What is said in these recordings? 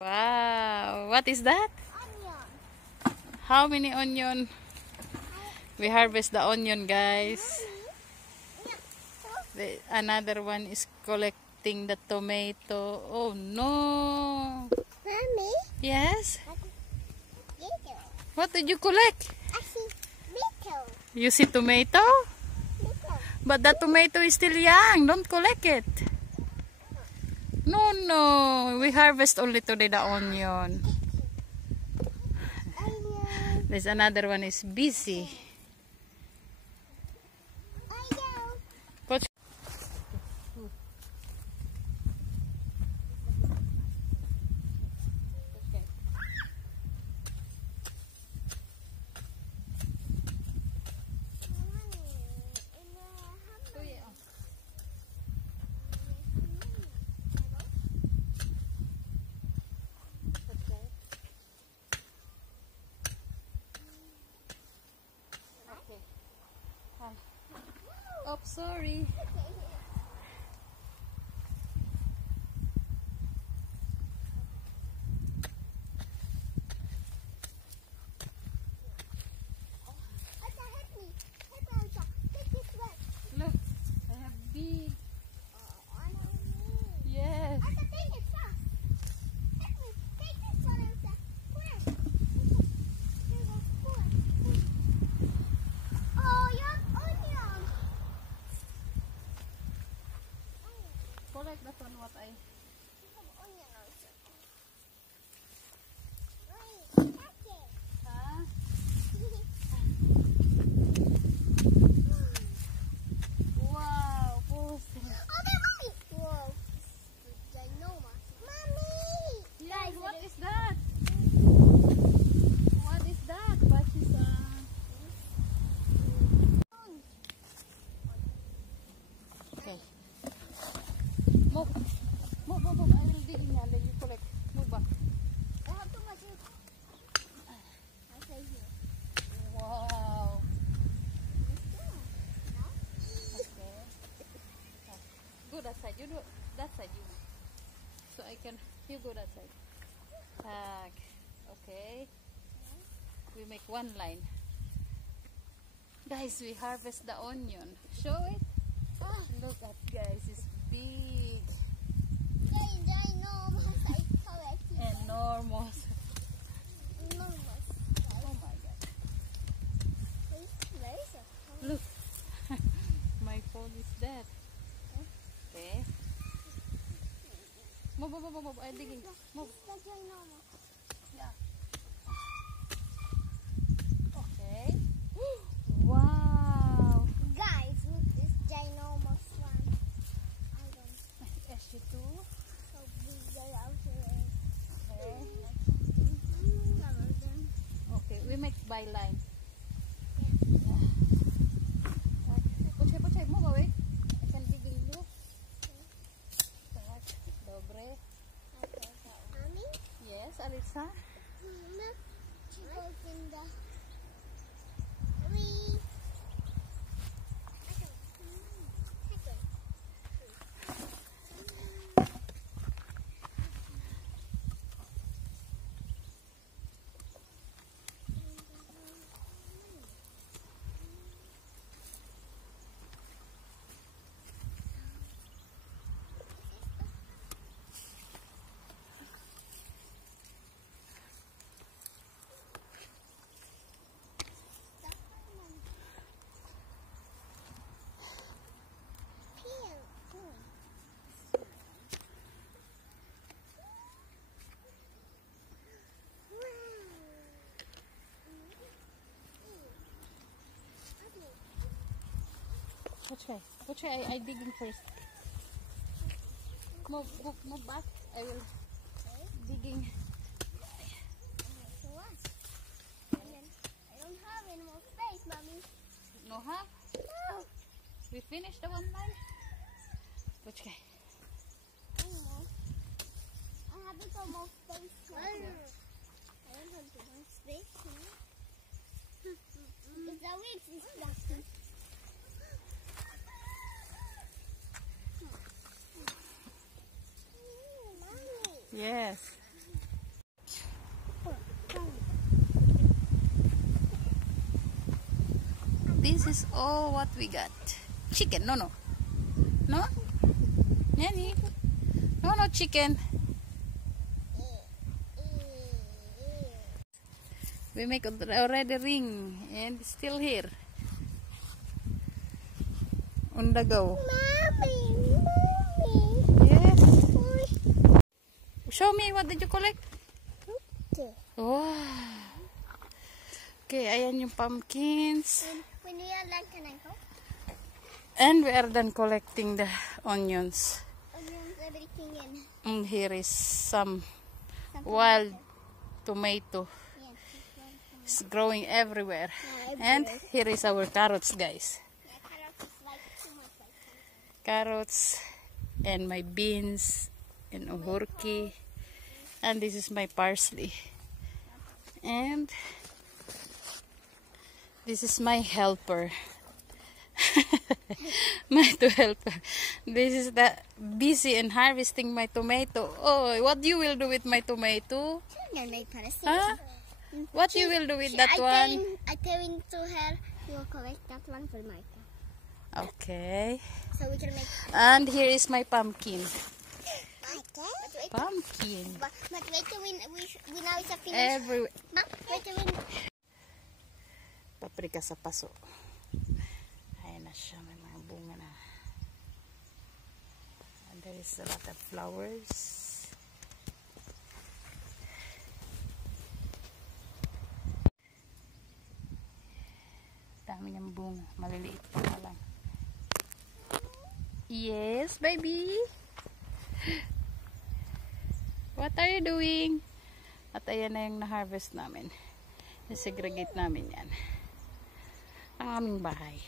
Wow, what is that? Onion. How many onion? We harvest the onion, guys. Another one is collecting the tomato. Oh no. Mommy? Yes? Beetle. What did you collect? I see beetle. You see tomato? Beetle. But the tomato is still young. Don't collect it. No, no. We harvest only today the onion. Onion. There's another one is busy. Onion. Coach. Oh, sorry. Look, I have big. Yes. Collect that one what I. Huh? Wow, posting. Yes, what is that? What is that? What is Okay. Move. Move. I will dig in and then you collect. Move back. Wow. Okay. Go that side. You do that side. You. So I can. You go that side. Okay. We make one line. Guys, we harvest the onion. Show it. Look at guys, it's big. Enormous. Oh my god. Look. My phone is dead. Okay. Move. I'm digging. Move. Yeah. Okay. Wow. Guys, look this ginormous one. I don't Yes, you too. so big they out here. Okay. Cover them. Okay, we make byline. Puchay, move away. I can dig in you. Dobre. Mommy? Yes, Alisa. Look, she goes in the tree. Puchay, I digging first. Move back. I will digging. I don't have any more space, Mommy. No, huh? No. We finished the one line. Puchay. Almost. I have a little more space. I don't have too much space. Because the weeds is blocking. Yes. this is all what we got. Chicken, no. No? Nanny? No, chicken. We make already ring and it's still here. On the go. Mommy. Yeah. Show me, what did you collect? Wow. Okay, ayan yung pumpkins. When we are done, can I go? And we are done collecting the onions. Onions, everything in. And here is some wild tomato. Yes, It's growing everywhere. everywhere. And here is our carrots, guys. Yeah, carrots is like too much like something. Carrots and my beans and uhurki. And this is my parsley. And this is my helper. My two helper. This is the busy in harvesting my tomato. Oh, what you will do with my tomato? Huh? What you will do with that one? I going to her. You will collect that one for Micah. Okay. So we can make. And here is my pumpkin. Okay. Pumpkin. But wait till we now it's a finish. Everywhere. But wait till we. Paprika sa paso. Ayan na siya. May mga bunga na. And there is a lot of flowers. Dami niyang bunga. Maliliit pa nga lang. Yes, baby. What are you doing? At ayan na yung na-harvest namin. I-segregate namin yan. Ang aming bahay.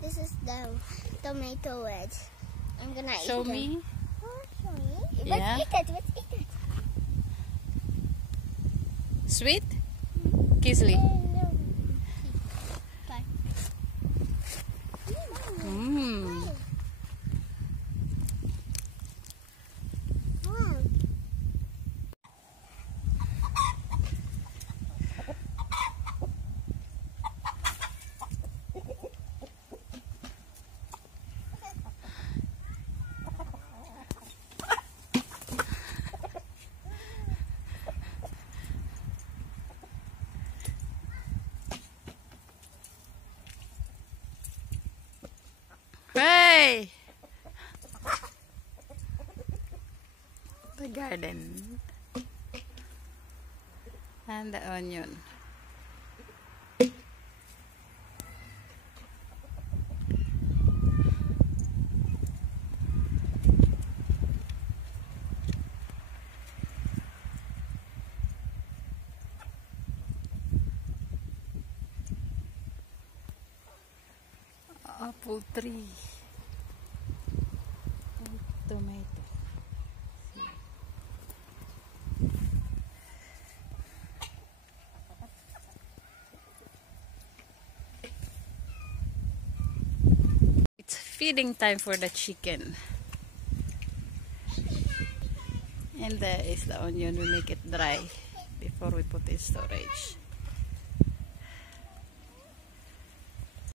This is the tomato wedge. I'm gonna Show eat me. them. Oh, show me. Yeah. Let's eat it. Let's eat it. Sweet? Kisly. Bye. Mmm. Wow. Hey! The garden. And the onion. Apple tree. Tomato. It's feeding time for the chicken. And there is the onion. We make it dry before we put in storage.